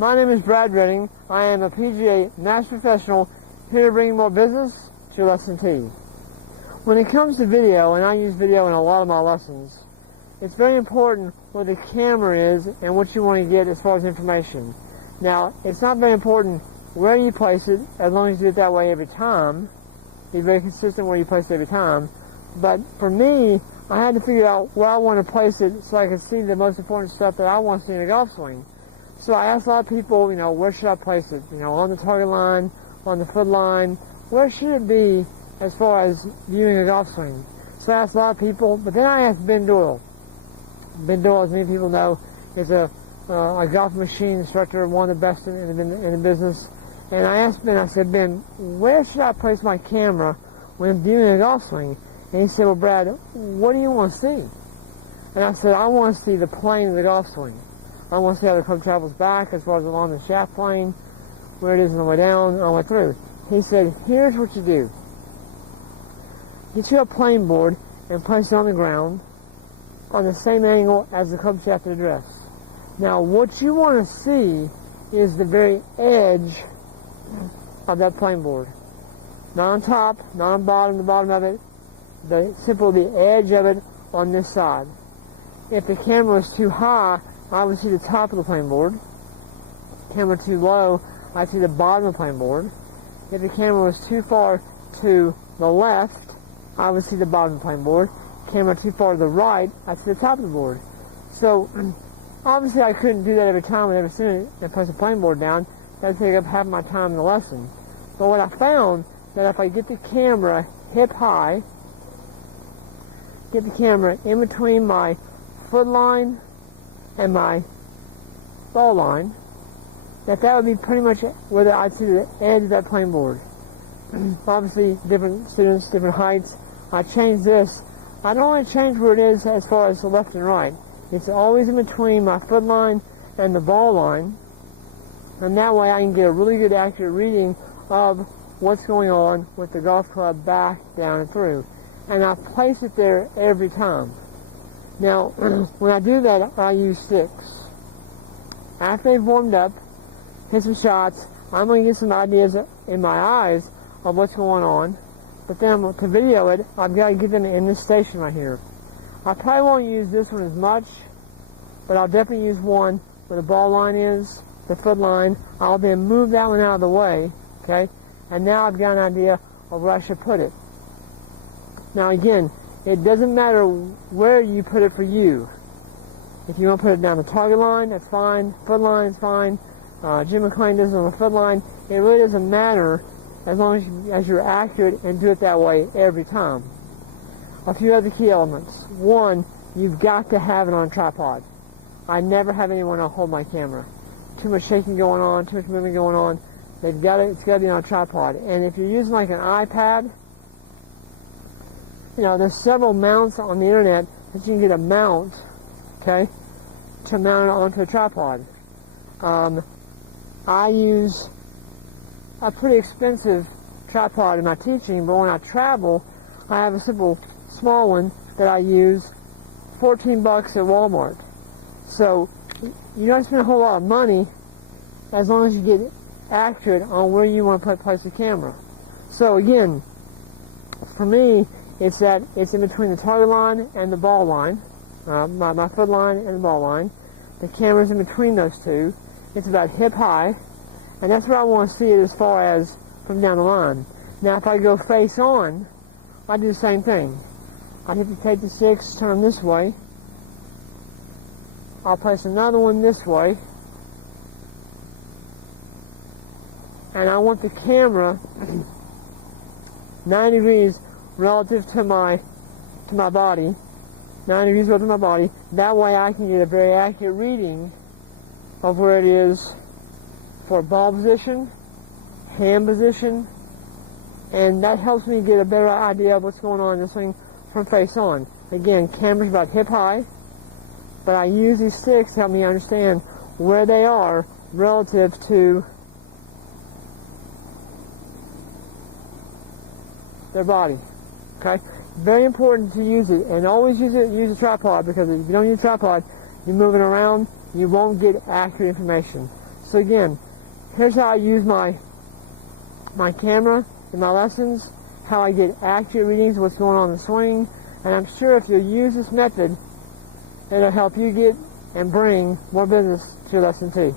My name is Brad Redding. I am a PGA Master Professional here to bring more business to Lesson T. When it comes to video, and I use video in a lot of my lessons, it's very important where the camera is and what you want to get as far as information. Now, it's not very important where you place it, as long as you do it that way every time. Be very consistent where you place it every time. But for me, I had to figure out where I want to place it so I could see the most important stuff that I want to see in a golf swing. So I asked a lot of people, where should I place it? On the target line, on the foot line, where should it be as far as viewing a golf swing? So I asked a lot of people, but then I asked Ben Doyle. Ben Doyle, as many people know, is a golf machine instructor, one of the best in the business. And I asked Ben, I said, Ben, where should I place my camera when viewing a golf swing? And he said, well, Brad, what do you want to see? And I said, I want to see the plane of the golf swing. I want to see how the club travels back as far as along the shaft plane, where it is on the way down, all the way through. He said, here's what you do. Get you a plane board and place it on the ground on the same angle as the club shaft address. Now, what you want to see is the very edge of that plane board. Not on top, not on bottom, the bottom of it. Simply the edge of it on this side. If the camera was too high, I would see the top of the plane board. Camera too low, I'd see the bottom of the plane board. If the camera was too far to the left, I would see the bottom of the plane board. Camera too far to the right, I'd see the top of the board. So, obviously I couldn't do that every time with every student and place the plane board down. That would take up half my time in the lesson. But what I found, that if I get the camera hip high, get the camera in between my foot line and my ball line, that would be pretty much where I'd see the edge of that plane board. Obviously, different students, different heights. I changed this. I don't only change where it is as far as the left and right. It's always in between my foot line and the ball line, and that way I can get a really good accurate reading of what's going on with the golf club back, down, and through. And I place it there every time. Now, when I do that, I use sticks. After they've warmed up, hit some shots, I'm going to get some ideas in my eyes of what's going on. But then to video it, I've got to get them in this station right here. I probably won't use this one as much, but I'll definitely use one where the ball line is, the foot line. I'll then move that one out of the way, okay? And now I've got an idea of where I should put it. Now again, it doesn't matter where you put it for you. If you want to put it down the target line, that's fine. Foot line is fine. Jim McLean does it on the foot line. It really doesn't matter as long as you're accurate and do it that way every time. A few other key elements. One, you've got to have it on a tripod. I never have anyone hold my camera. Too much shaking going on, too much movement going on. It's got to be on a tripod. And if you're using like an iPad, there's several mounts on the internet that you can get a mount, okay, to mount it onto a tripod. I use a pretty expensive tripod in my teaching, but when I travel, I have a simple small one that I use, $14 at Walmart. So you don't spend a whole lot of money as long as you get accurate on where you want to place the camera. So again, for me, it's in between the target line and the ball line, my foot line and the ball line. The camera's in between those two. It's about hip high, and that's where I want to see it as far as from down the line. Now, if I go face on, I do the same thing. I hit the take the sticks, turn this way. I'll place another one this way, and I want the camera 9 degrees relative to my body, 9 degrees relative to my body. That way I can get a very accurate reading of where it is for ball position, hand position, and that helps me get a better idea of what's going on in this thing from face on. Again, camera's about hip high, but I use these sticks to help me understand where they are relative to their body. Okay? Very important to use it, and always use a tripod, because if you don't use a tripod, you're moving around, you won't get accurate information. So again, here's how I use my camera in my lessons, how I get accurate readings of what's going on in the swing, and I'm sure if you use this method, it'll help you get and bring more business to your lesson too.